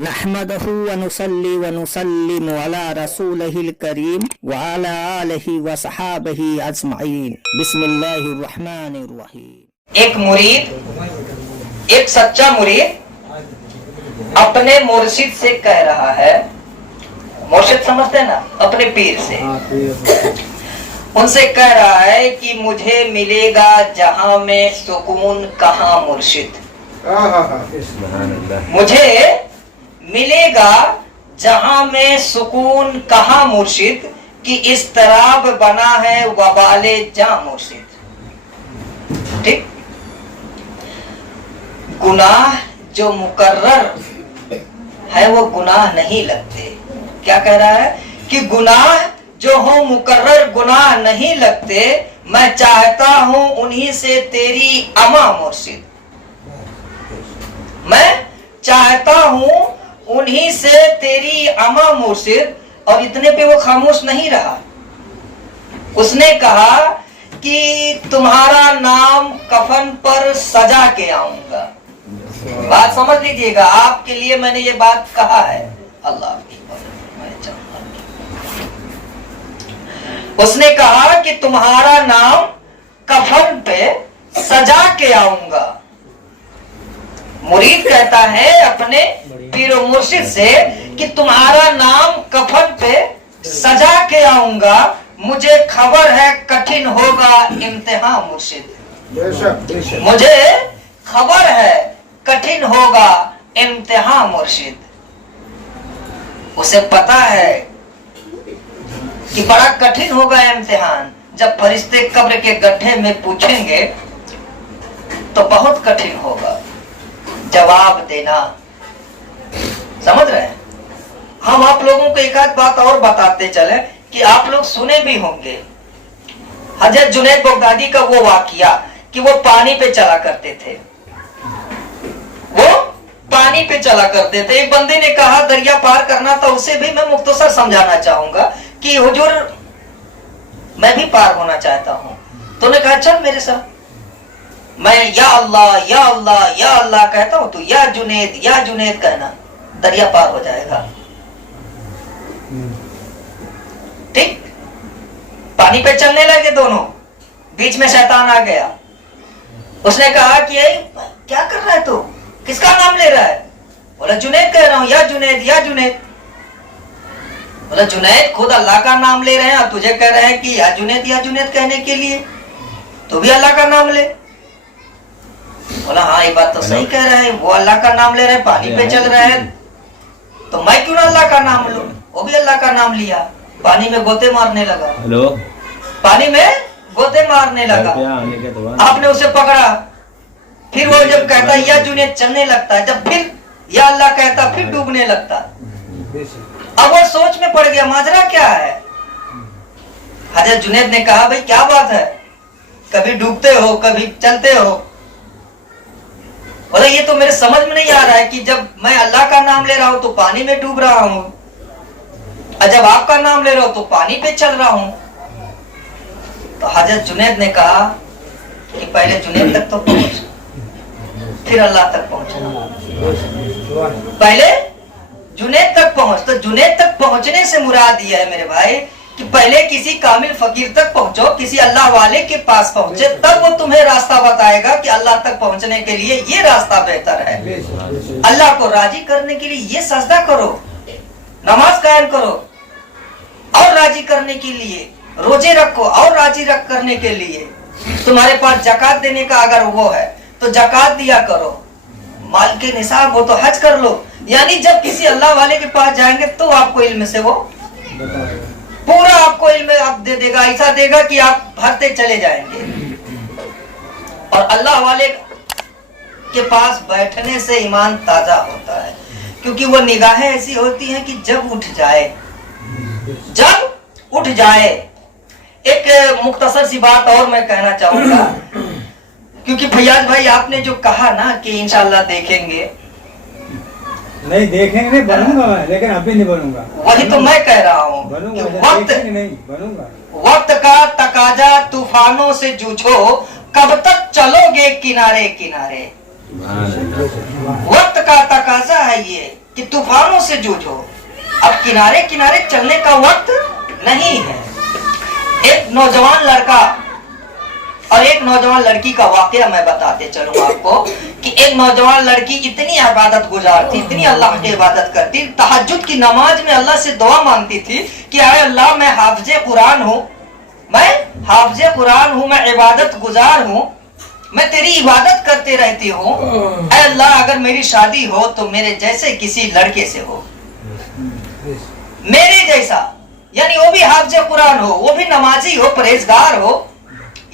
नहमदहु व नुसल्ली व नुसल्लिमु अला रसूलिहिल करीम व अला आलिहि व सहाबिहि अजमईन। बिस्मिल्लाहिर रहमानिर रहीम। एक मुरीद, एक सच्चा मुरीद अपने मुर्शिद से कह रहा है, मुर्शिद समझते हैं ना, अपने पीर से उनसे कह रहा है कि मुझे मिलेगा जहां में सुकून कहां मुर्शिद, मुझे मिलेगा जहां में सुकून कहां मुर्शिद, कि इस तराब बना है वबाले जा मुर्शिद। ठीक, गुनाह जो मुकर्रर है वो गुनाह नहीं लगते। क्या कह रहा है कि गुनाह जो हो मुकर्रर गुनाह नहीं लगते, मैं चाहता हूं उन्हीं से तेरी अमा मुर्शिद, मैं चाहता हूं उन्हीं से तेरी अमा मुर्शिद। और इतने पे वो खामोश नहीं रहा, उसने कहा कि तुम्हारा नाम कफन पर सजा के आऊंगा। बात समझ लीजिएगा, आपके लिए मैंने ये बात कहा है। अल्लाह की उसने कहा कि तुम्हारा नाम कफन पे सजा के आऊंगा। मुरीद कहता है अपने पीर मुर्शिद से कि तुम्हारा नाम कफन पे सजा के आऊंगा, मुझे खबर है कठिन होगा इम्तिहान मुर्शिद, मुझे खबर है कठिन होगा इम्तिहान मुर्शिद। उसे पता है कि बड़ा कठिन होगा इम्तिहान, जब फरिश्ते कब्र के गड्ढे में पूछेंगे तो बहुत कठिन होगा जवाब देना। समझ रहे हैं? हम आप लोगों को एक आध बात और बताते चले कि आप लोग सुने भी होंगे हजरत जुनैद बगदादी का वो वाकिया कि वो पानी पे चला करते थे, वो पानी पे चला करते थे। एक बंदे ने कहा दरिया पार करना था, उसे भी मैं मुख्तसर समझाना चाहूंगा कि हुजूर मैं भी पार होना चाहता हूं। तो उन्होंने कहा चल मेरे साथ, मैं या अल्लाह या अल्लाह या अल्लाह कहता हूं, तो या जुनैद कहना, दरिया पार हो जाएगा। ठीक, पानी पे चलने लगे दोनों, बीच में शैतान आ गया। उसने कहा कि क्या कर रहा है तू, किसका नाम ले रहा है? बोला जुनैद कह रहा हूं, या जुनैद। बोला जुनैद खुद अल्लाह का नाम ले रहे हैं और तुझे कह रहे हैं कि या जुनैद कहने के लिए तू भी अल्लाह का नाम ले। बोला हाँ ये बात तो सही कह रहे हैं, वो अल्लाह का नाम ले रहे हैं, पानी पे चल रहे हैं, तो मैं क्यों ना अल्लाह का नाम लूं? वो भी अल्लाह का नाम लिया, पानी में गोते मारने लगा। हेलो, पानी में गोते मारने लगा। आपने उसे पकड़ा, फिर वो जब कहता है या जुनैद चलने लगता है, जब फिर या अल्लाह कहता फिर डूबने लगता। अब वो सोच में पड़ गया माजरा क्या है। हजरत जुनैद ने कहा भाई क्या बात है, कभी डूबते हो कभी चलते हो। बोला ये तो मेरे समझ में नहीं आ रहा है कि जब मैं अल्लाह का नाम ले रहा हूं तो पानी में डूब रहा हूं, और जब आपका नाम ले रहा हूं तो पानी पे चल रहा हूं। तो हजरत जुनैद ने कहा कि पहले जुनैद तक तो पहुंच, फिर अल्लाह तक पहुंचना। पहले जुनैद तक पहुंच। तो जुनैद तक पहुंचने से मुराद यह है मेरे भाई कि पहले किसी कामिल फकीर तक पहुंचो, किसी अल्लाह वाले के पास पहुंचे, तब वो तुम्हें रास्ता बताएगा कि अल्लाह तक पहुंचने के लिए ये रास्ता बेहतर है। अल्लाह को राजी करने के लिए ये सजदा करो, नमाज कायम करो, और राजी करने के लिए रोजे रखो, और राजी करने के लिए तुम्हारे पास जकात देने का अगर वो है तो जकात दिया करो, माल के निसाब हो तो हज कर लो। यानी जब किसी अल्लाह वाले के पास जाएंगे तो आपको इल्म से वो पूरा आपको इल्म आप दे देगा, ऐसा देगा कि आप भरते चले जाएंगे। और अल्लाह वाले के पास बैठने से ईमान ताजा होता है, क्योंकि वो निगाहें ऐसी होती हैं कि जब उठ जाए। एक मुख्तसर सी बात और मैं कहना चाहूंगा, क्योंकि फैयाज भाई आपने जो कहा ना कि इंशाल्लाह देखेंगे, नहीं देखेंगे नहीं, बनूंगा मैं, लेकिन अभी नहीं बनूंगा। वही तो मैं कह रहा हूँ, वक्त का तकाजा तूफानों से जूझो, कब तक चलोगे किनारे किनारे। वक्त का तकाजा है ये, कि तूफानों से जूझो, अब किनारे किनारे चलने का वक्त नहीं है। एक नौजवान लड़का और एक नौजवान लड़की का वाकया मैं बताते चलूं आपको कि एक नौजवान लड़की इतनी इबादत गुजार थी, इतनी अल्लाह की इबादत करती, तहज्जुद की नमाज में अल्लाह से दुआ मांगती थी कि आए अल्लाह मैं हाफिज़े कुरान हूँ, मैं हाफिज़े कुरान हूँ, मैं इबादत गुजार हूँ, मैं तेरी इबादत करते रहती हूँ, ऐ अल्लाह अगर मेरी शादी हो तो मेरे जैसे किसी लड़के से हो, मेरे जैसा, यानी वो भी हाफिज़े कुरान हो, वो भी नमाजी हो, परहेजगार हो,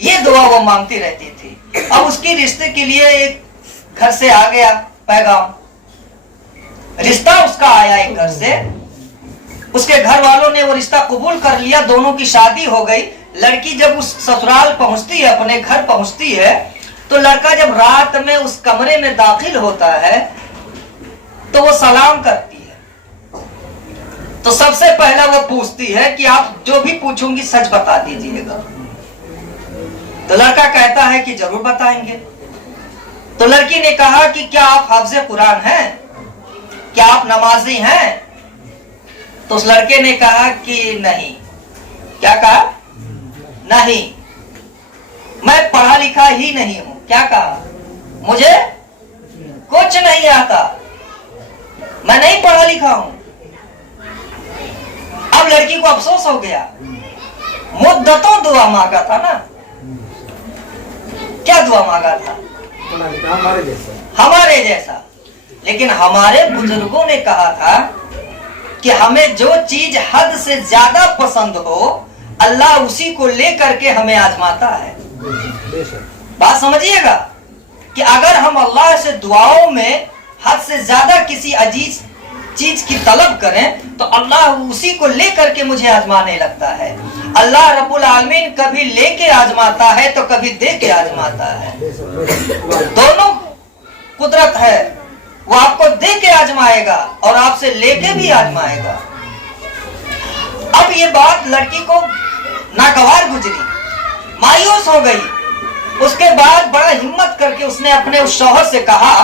ये दुआ वो मांगती रहती थी। अब उसकी रिश्ते के लिए एक घर से आ गया पैगाम, रिश्ता उसका आया एक घर से, उसके घर वालों ने वो रिश्ता कबूल कर लिया, दोनों की शादी हो गई। लड़की जब उस ससुराल पहुंचती है, अपने घर पहुंचती है, तो लड़का जब रात में उस कमरे में दाखिल होता है तो वो सलाम करती है। तो सबसे पहला वो पूछती है कि आप जो भी पूछूंगी सच बता दीजिएगा। तो लड़का कहता है कि जरूर बताएंगे। तो लड़की ने कहा कि क्या आप हाफिज़े कुरान हैं, क्या आप नमाजी हैं? तो उस लड़के ने कहा कि नहीं। क्या कहा? नहीं, मैं पढ़ा लिखा ही नहीं हूं। क्या कहा? मुझे कुछ नहीं आता, मैं नहीं पढ़ा लिखा हूं। अब लड़की को अफसोस हो गया, मुद्दतों दुआ मांगा था ना। क्या दुआ मांगा था? हमारे जैसा। लेकिन हमारे बुजुर्गों ने कहा था कि हमें जो चीज हद से ज्यादा पसंद हो, अल्लाह उसी को लेकर के हमें आजमाता है। बात समझिएगा कि अगर हम अल्लाह से दुआओं में हद से ज्यादा किसी अजीज चीज की तलब करें तो अल्लाह उसी को लेकर के मुझे आजमाने लगता है। अल्लाह रब्बुल आलमीन कभी लेके आजमाता है तो कभी दे के आजमाता है। दोनों कुदरत है, वो आपको दे के आजमाएगा और आपसे लेके भी आजमाएगा। अब ये बात लड़की को नागवार गुजरी, मायूस हो गई। उसके बाद बड़ा हिम्मत करके उसने अपने उस शौहर से कहा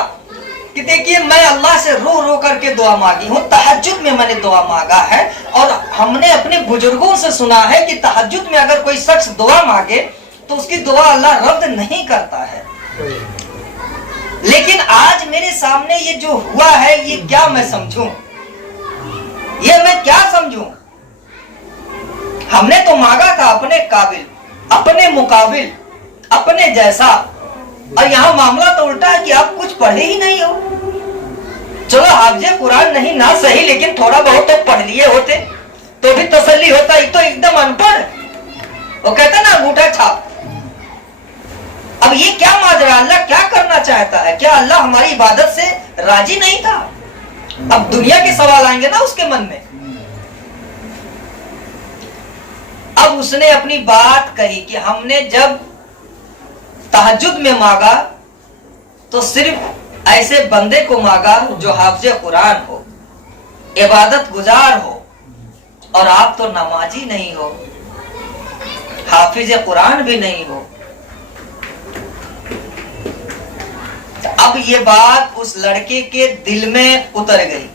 कि देखिए मैं अल्लाह से रो रो करके दुआ मांगी हूँ, तहज्जुद में मैंने दुआ मांगा है, और हमने अपने बुजुर्गों से सुना है कि तहज्जुद में अगर कोई शख्स दुआ मांगे तो उसकी दुआ अल्लाह रद्द नहीं करता है। लेकिन आज मेरे सामने ये जो हुआ है, ये क्या मैं समझूं, ये मैं क्या समझूं? हमने तो मांगा था अपने काबिल, अपने मुकाबिल, अपने जैसा, और यहाँ मामला तो उल्टा है कि आप कुछ पढ़े ही नहीं हो। चलो हाफिज़े कुरान नहीं ना सही, लेकिन थोड़ा बहुत तो पढ़ लिए होते तो भी तसल्ली होता। ये तो एकदम अनपढ़, वो कहते ना अंगूठा छाप। अब ये क्या माजरा, अल्लाह क्या करना चाहता है? क्या अल्लाह हमारी इबादत से राजी नहीं था? अब दुनिया के सवाल आएंगे ना उसके मन में। अब उसने अपनी बात कही कि हमने जब तहज्जुद में मांगा तो सिर्फ ऐसे बंदे को मांगा जो हाफिज़े कुरान हो, इबादत गुजार हो, और आप तो नमाजी नहीं हो, हाफिज़े कुरान भी नहीं हो। अब ये बात उस लड़के के दिल में उतर गई,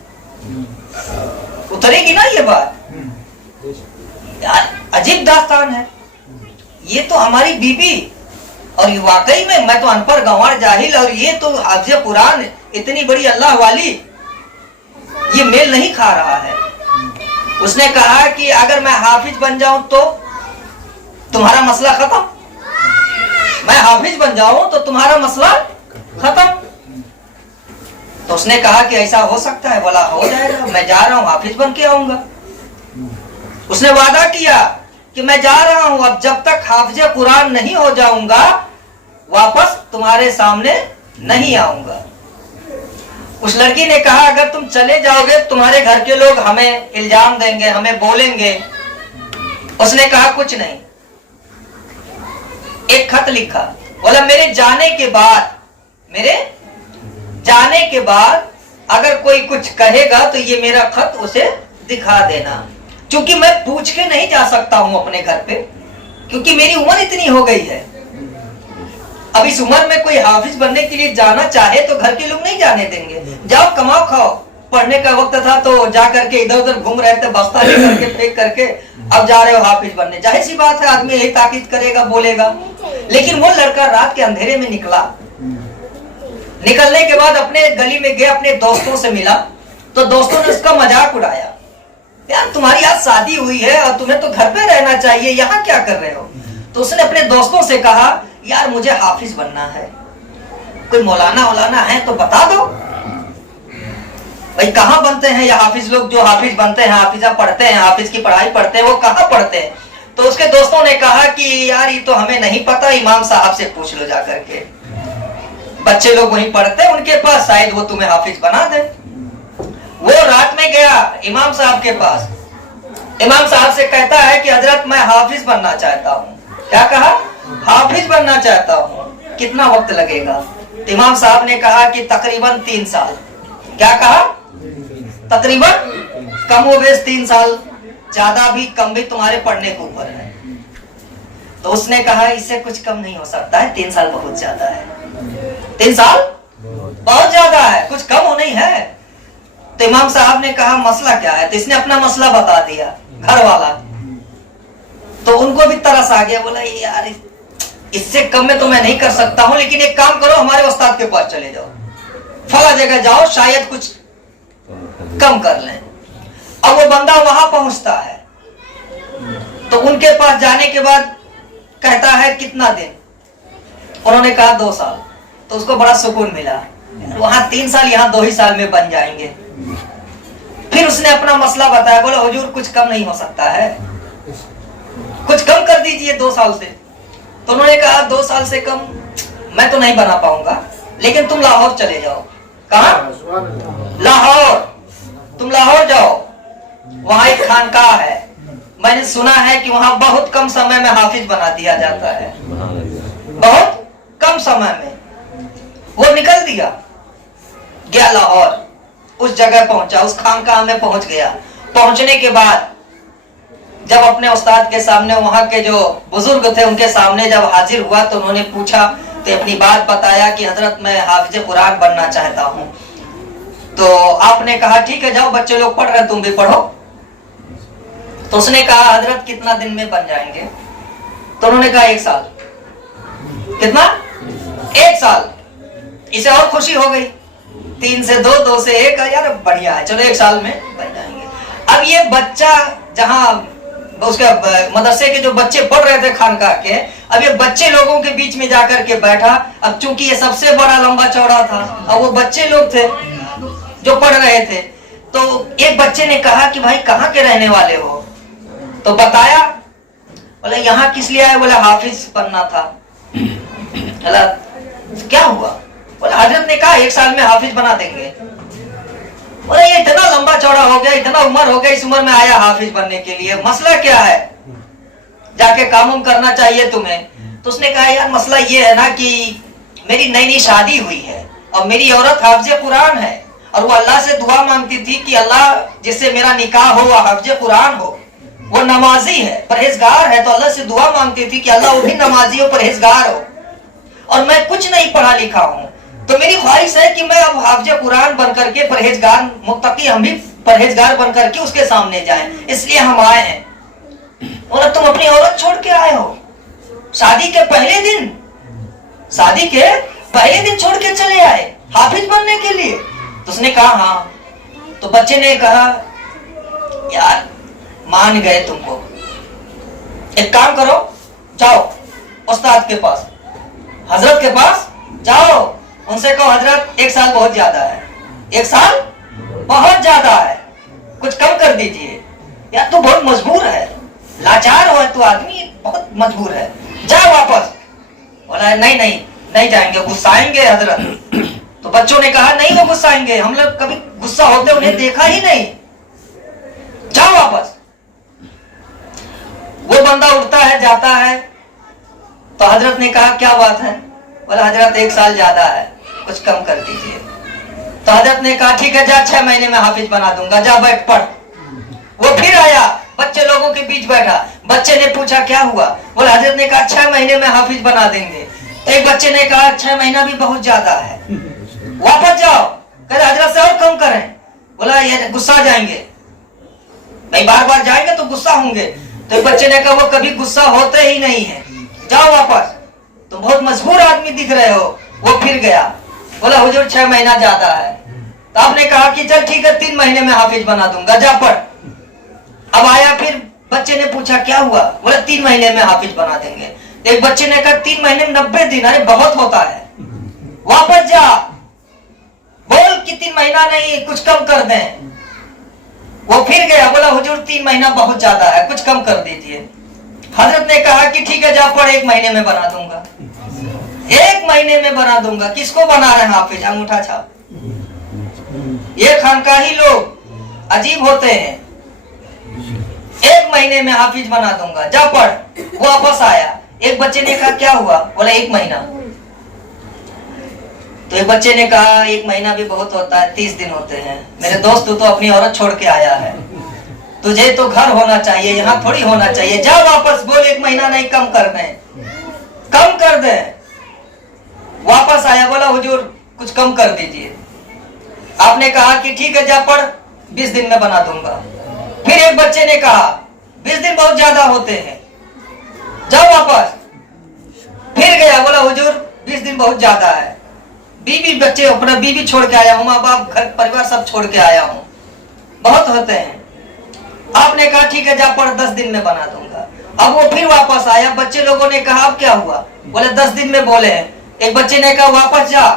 उतरेगी ना ये बात। यार अजीब दास्तान है ये तो। हमारी बीबी, और ये वाकई में मैं तो अनपढ़ गंवार जाहिल, और ये तो हाफिज़े कुरान इतनी बड़ी अल्लाह वाली, ये मेल नहीं खा रहा है। उसने कहा कि अगर मैं हाफिज बन जाऊं तो तुम्हारा मसला खत्म, मैं हाफिज बन जाऊं तो तुम्हारा मसला खत्म। तो उसने कहा कि ऐसा हो सकता है? बोला हो जाएगा, मैं जा रहा हूं, हाफिज बन के आऊंगा। उसने वादा किया कि मैं जा रहा हूं, अब जब तक हाफिज़े कुरान नहीं हो जाऊंगा वापस तुम्हारे सामने नहीं आऊंगा। उस लड़की ने कहा अगर तुम चले जाओगे तुम्हारे घर के लोग हमें इल्जाम देंगे, हमें बोलेंगे। उसने कहा कुछ नहीं, एक खत लिखा, बोला मेरे जाने के बाद अगर कोई कुछ कहेगा तो ये मेरा खत उसे दिखा देना, क्योंकि मैं पूछ के नहीं जा सकता हूं अपने घर पे, क्योंकि मेरी उम्र इतनी हो गई है। अब इस उम्र में कोई हाफिज बनने के लिए जाना चाहे तो घर के लोग नहीं जाने देंगे। जाओ कमाओ खाओ, पढ़ने का वक्त था तो जा करके इधर उधर घूम रहे थे, बस्ता लेकर के फेंक करके अब जा रहे हो हाफिज बनने। जाहिर सी बात है, आदमी यही ताकीद करेगा, बोलेगा। लेकिन वो लड़का रात के अंधेरे में निकला। निकलने के बाद अपने गली में गया, अपने दोस्तों से मिला, तो दोस्तों ने उसका मजाक उड़ाया, यार तुम्हारी आज शादी हुई है और तुम्हें तो घर पे रहना चाहिए, यहाँ क्या कर रहे हो? तो उसने अपने दोस्तों से कहा, यार मुझे हाफिज बनना है, कोई मौलाना है तो बता दो। भाई कहाँ बनते हैं ये हाफिज लोग? जो हाफिज बनते हैं, हाफिजा पढ़ते हैं, हाफिज की पढ़ाई पढ़ते हैं, वो कहाँ पढ़ते हैं? तो उसके दोस्तों ने कहा कि यार ये तो हमें नहीं पता, इमाम साहब से पूछ लो जा करके, बच्चे लोग वहीं पढ़ते हैं उनके पास, शायद वो तुम्हें हाफिज बना दे। वो रात में गया इमाम साहब के पास। इमाम साहब से कहता है कि हजरत मैं हाफिज बनना चाहता हूँ। क्या कहा? हाफिज बनना चाहता हूँ, कितना वक्त लगेगा? तो इमाम साहब ने कहा कि तकरीबन 3 साल। क्या कहा? तकरीबन कमोबेश 3 साल, ज्यादा भी कम भी तुम्हारे पढ़ने के ऊपर है। तो उसने कहा इससे कुछ कम नहीं हो सकता है, 3 साल बहुत ज्यादा है। 3 साल बहुत ज्यादा है, कुछ कम हो नहीं है। तो इमाम साहब ने कहा मसला क्या है? तो इसने अपना मसला बता दिया, घर वाला। तो उनको भी तरस आ गया, बोला यार इससे कम में तो मैं नहीं कर सकता हूं, लेकिन एक काम करो, हमारे उस्ताद के पास चले जाओ, फला जगह जाओ, शायद कुछ कम कर लें। अब वो बंदा वहां पहुंचता है, तो उनके पास जाने के बाद कहता है कितना दिन? उन्होंने कहा 2 साल। तो उसको बड़ा सुकून मिला, वहां 3 साल, यहाँ 2 ही साल में बन जाएंगे। फिर उसने अपना मसला बताया, बोला हुजूर कुछ कम नहीं हो सकता है, कुछ कम कर दीजिए 2 साल से। तो उन्होंने कहा 2 साल से कम मैं तो नहीं बना पाऊंगा, लेकिन तुम लाहौर चले जाओ। कहा? लाहौर। तुम लाहौर जाओ, वहां एक खानकाह है, मैंने सुना है कि वहां बहुत कम समय में हाफिज बना दिया जाता है, बहुत कम समय में। वो निकल दिया, गया लाहौर, उस जगह पहुंचा, उस खानकाह में पहुंच गया। पहुंचने के बाद जब अपने उस्ताद के सामने, वहां के जो बुजुर्ग थे उनके सामने जब हाजिर हुआ, तो उन्होंने पूछा, तो अपनी बात बताया कि हजरत मैं हाफिज कुरान बनना चाहता हूं। तो आपने कहा ठीक है जाओ, बच्चे लोग पढ़ रहे तुम भी पढ़ो। तो उसने कहा हजरत कितना दिन में बन जाएंगे? तो उन्होंने कहा 1 साल। कितना? 1 साल। इसे और खुशी हो गई, 3 से 2, 2 से 1, यार बढ़िया है, चलो 1 साल में बन जाएंगे। अब ये बच्चा जहां उसके मदरसे के जो बच्चे पढ़ रहे थे खानकाह के, अब ये बच्चे लोगों के बीच में जाकर के बैठा। अब चूंकि ये सबसे बड़ा लंबा चौड़ा था, अब वो बच्चे लोग थे जो पढ़ रहे थे। तो एक बच्चे ने कहा कि भाई कहाँ के रहने वाले हो? तो बताया, बोले यहाँ किस लिए आए? बोले हाफिज बनना था। बोला क्या हुआ? बोले हजरत ने कहा 1 साल में हाफिज बना देंगे। बोले ये इतना लंबा चौड़ा हो गया, इतना उम्र हो गया, इस उम्र में आया हाफिज बनने के लिए, मसला क्या है? जाके काम करना चाहिए तुम्हें। तो उसने कहा यार मसला ये है ना कि मेरी नई नई शादी हुई है और मेरी औरत हाफिज कुरान है, और वो अल्लाह से दुआ मांगती थी कि अल्लाह जिससे मेरा निकाह हो वो हाफिज कुरान हो, वो नमाजी है, परहेजगार है, तो अल्लाह से दुआ मांगती थी कि अल्लाह वो भी नमाजी हो, परहेजगार हो, और मैं कुछ नहीं पढ़ा लिखा हूँ। तो मेरी ख्वाहिश है कि मैं अब हाफिज कुरान बन करके परहेजगार, मुत्तकी हम भी परहेजगार बन करके उसके सामने जाएं, इसलिए हम आए हैं। बोला तुम अपनी औरत छोड़ के आए हो? शादी के पहले दिन, शादी के पहले दिन छोड़ के चले आए हाफिज बनने के लिए? तो उसने कहा हाँ। तो बच्चे ने कहा यार मान गए तुमको, एक काम करो, जाओ उस्ताद के पास, हजरत के पास जाओ, उनसे कहो हजरत 1 साल बहुत ज्यादा है, 1 साल बहुत ज्यादा है, कुछ कम कर दीजिए। यार तू बहुत मजबूर है, लाचार हो तू, आदमी बहुत मजबूर है, जा वापस। बोला नहीं नहीं नहीं जाएंगे, गुस्साएंगे हजरत। तो बच्चों ने कहा नहीं वो गुस्साएंगे, हम लोग कभी गुस्सा होते उन्हें देखा ही नहीं, जाओ वापस। वो बंदा उठता है, जाता है। तो हजरत ने कहा क्या बात है? बोला हजरत 1 साल ज्यादा है, कुछ कम कर दीजिए। तो हजरत ने कहा ठीक है जा, 6 महीने में हाफिज बना दूंगा, जा बैठ पढ़। वो फिर आया, बच्चे लोगों के बीच बैठा। बच्चे ने पूछा क्या हुआ? बोला हजरत ने कहा 6 महीने में हाफिज बना देंगे। एक बच्चे ने कहा 6 महीना भी बहुत ज्यादा है, वापस जाओ। कहते हजरत से और कम करें। बोला ये गुस्सा जाएंगे, नहीं बार बार जाएंगे तो गुस्सा होंगे। तो एक बच्चे ने कहा वो कभी गुस्सा होते ही नहीं है, जाओ वापस, तुम बहुत मजबूर आदमी दिख रहे हो। वो फिर गया, बोला हुजूर 6 महीना ज्यादा है। तो आपने कहा कि चल ठीक है 3 महीने में हाफिज बना दूंगा, जा पढ़। अब आया, फिर बच्चे ने पूछा क्या हुआ, बोला 3 महीने में हाफिज बना देंगे। एक बच्चे ने कहा 3 महीने में 90 दिन, अरे बहुत होता है, वापस जा, बोल कि 3 महीना नहीं, कुछ कम कर दें। वो फिर गया, बोला हुजूर 3 महीना बहुत ज्यादा है, कुछ कम कर दीजिए। हजरत ने कहा कि ठीक है जा पढ़, 1 महीने में बना दूंगा, 1 महीने में बना दूंगा। किसको बना रहे हैं हाफिज? अंगूठा छाप। ये खानकाही लोग अजीब होते हैं। 1 महीने में हाफिज बना दूंगा, जा पढ़। वापस आया, एक बच्चे ने कहा क्या हुआ, बोला 1 महीना। तो एक बच्चे ने कहा 1 महीना भी बहुत होता है, 30 दिन होते हैं। मेरे दोस्त तू तो अपनी औरत छोड़ के आया है, तुझे तो घर होना चाहिए, यहाँ थोड़ी होना चाहिए, जा वापस, बोल 1 महीना नहीं, कम कर दें, कम कर दें। वापस आया, बोला हुजूर कुछ कम कर दीजिए। आपने कहा कि ठीक है जा पढ़, 20 दिन में बना दूंगा। फिर एक बच्चे ने कहा 20 दिन बहुत ज्यादा होते हैं, जाओ वापस। फिर गया, बोला हुजूर 20 दिन बहुत ज्यादा है, बीवी बच्चे, अपना बीवी छोड़ के आया हूँ, माँ बाप घर परिवार सब छोड़ के आया हूँ, बहुत होते हैं। आपने कहा ठीक है जा पढ़, 10 दिन में बना दूंगा। अब वो फिर वापस आया, बच्चे लोगों ने कहा अब क्या हुआ, बोले 10 दिन में बोले हैं। एक बच्चे ने कहा वापस जा,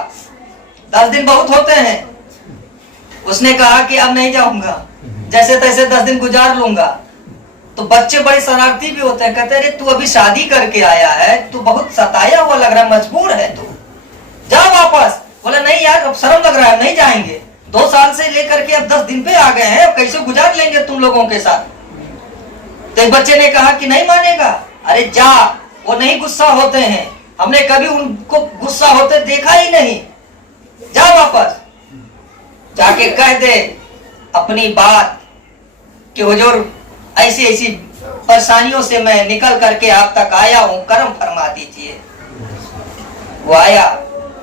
10 दिन बहुत होते हैं। उसने कहा कि अब नहीं जाऊंगा, जैसे तैसे 10 दिन गुजार लूंगा। तो बच्चे बड़े शरारती भी होते हैं, कहते हैं तू अभी शादी करके आया है, तू बहुत सताया हुआ लग रहा है, मजबूर है तू, जा वापस। बोला नहीं यार अब शर्म लग रहा है, नहीं जाएंगे, 2 साल से लेकर के अब 10 दिन पे आ गए हैं, अब कैसे गुजार लेंगे तुम लोगों के साथ। तो एक बच्चे ने कहा कि नहीं मानेगा, अरे जा, वो नहीं गुस्सा होते हैं, हमने कभी उनको गुस्सा होते देखा ही नहीं, जा वापस। जाके कह दे अपनी बात कि हुजूर ऐसी ऐसी परेशानियों से मैं निकल करके आप तक आया हूँ, करम फरमा दीजिए। वो आया,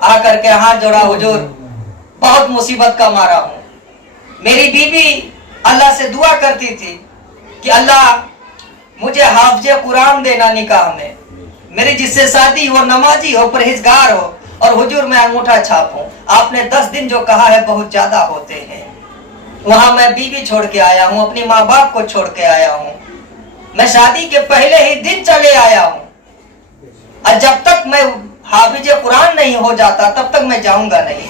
आकर के हाथ जोड़ा, हुजूर बहुत मुसीबत का मारा हूँ, मेरी बीवी अल्लाह से दुआ करती थी कि अल्लाह मुझे हाफिज कुरान देना निकाह में, मेरी जिससे शादी हो नमाजी हो, परहेजगार हो, और हुजूर मैं अंगूठा छाप हूँ। आपने 10 दिन जो कहा है बहुत ज्यादा होते हैं, वहां मैं बीवी छोड़ के आया हूँ, अपनी माँ बाप को छोड़ के आया हूँ, मैं शादी के पहले ही दिन चले आया हूँ, और जब तक मैं हाफिज कुरान नहीं हो जाता तब तक मैं जाऊंगा नहीं।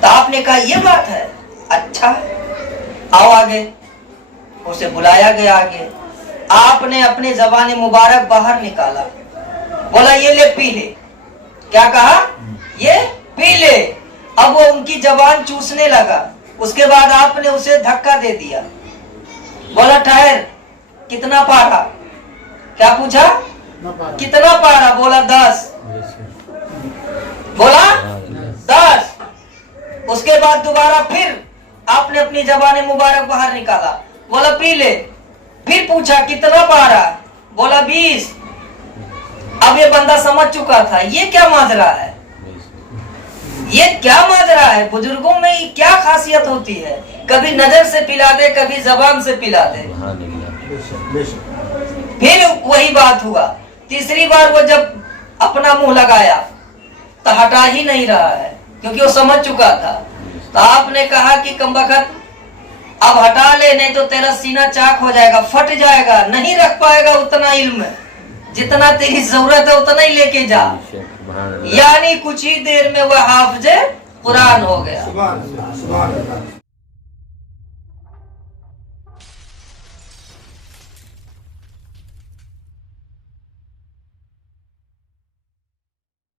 तो आपने कहा ये बात है, अच्छा आओ आगे। उसे बुलाया गया आगे, आपने अपनी ज़बान मुबारक बाहर निकाला, बोला ये ले पी ले। क्या कहा, ये पी ले। अब वो उनकी जबान चूसने लगा, उसके बाद आपने उसे धक्का दे दिया, बोला ठहर, कितना पारा, क्या पूछा, कितना पारा, बोला 10, बोला 10। उसके बाद दोबारा फिर आपने अपनी जबान मुबारक बाहर निकाला, बोला पी ले। फिर पूछा कितना पारा, बोला 20। अब ये बंदा समझ चुका था ये क्या माजरा है, ये क्या माजरा है, बुजुर्गों में क्या खासियत होती है, कभी नजर से पिला दे, कभी जबान से पिला दे। फिर वही बात हुआ, तीसरी बार वो जब अपना मुंह लगाया तो हटा ही नहीं रहा है, क्योंकि वो समझ चुका था। तो आपने कहा कि कमबख्त अब हटा ले, नहीं तो तेरा सीना चाक हो जाएगा, फट जाएगा, नहीं रख पाएगा उतना इल्म, जितना तेरी जरूरत है उतना ही लेके जा। यानी कुछ ही देर में वह हाफिज कुरान हो गया।